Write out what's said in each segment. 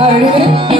Alright, ready?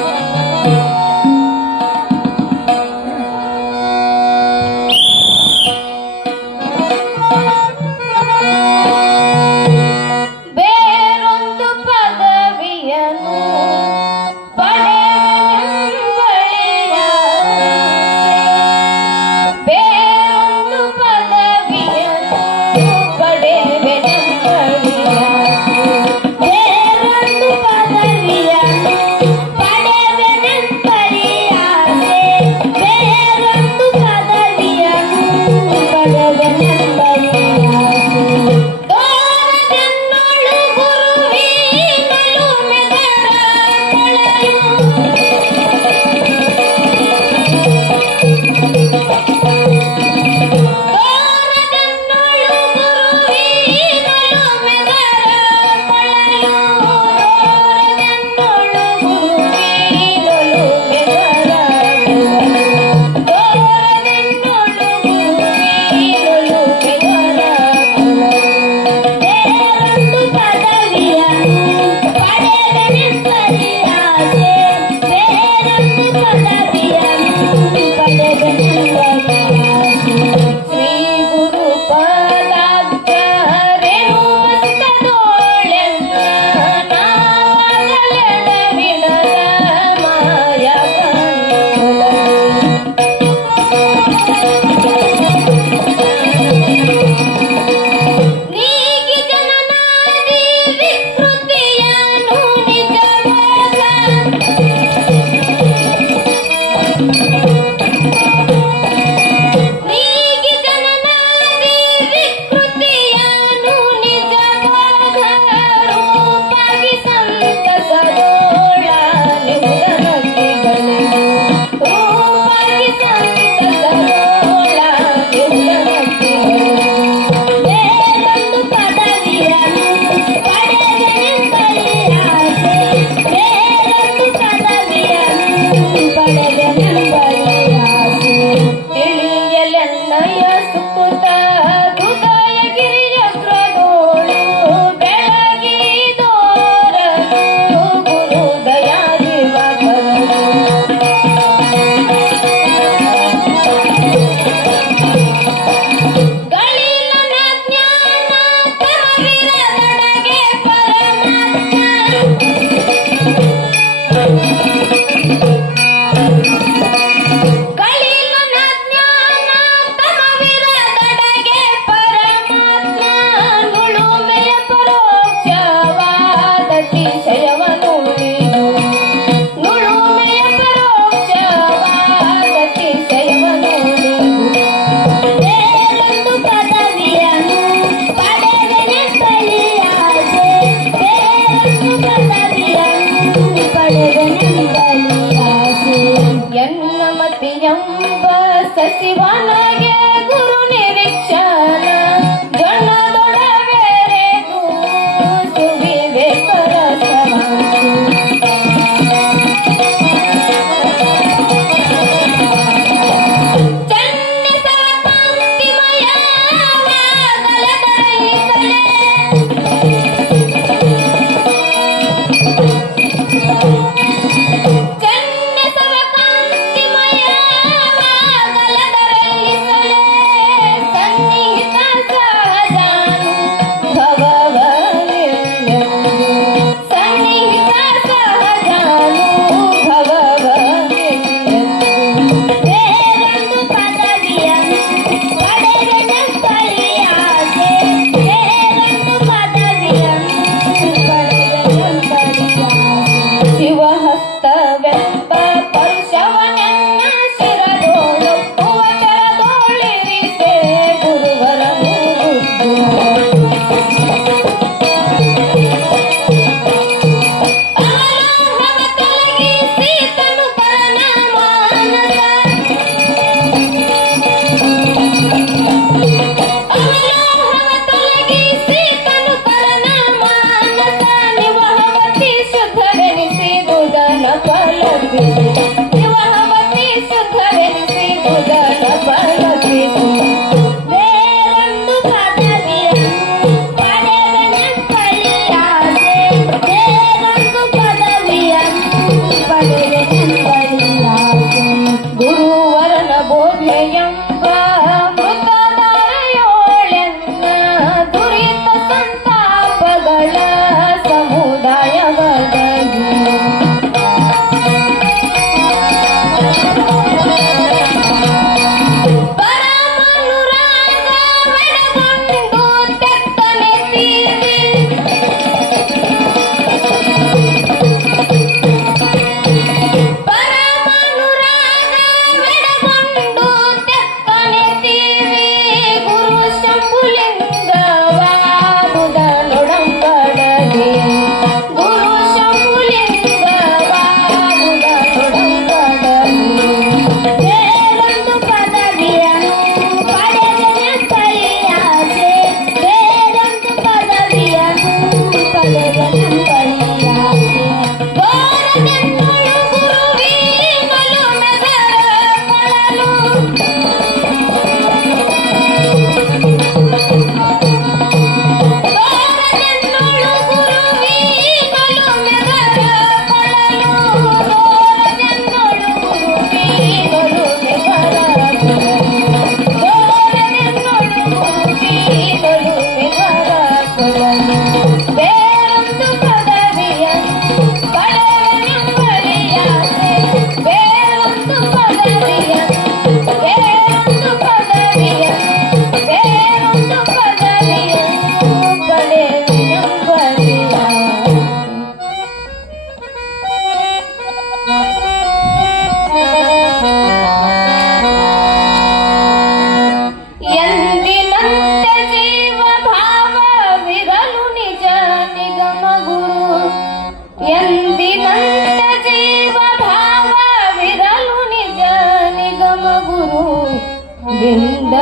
Okay.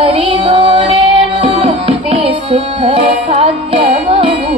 हरिदो सुख साध्य बहु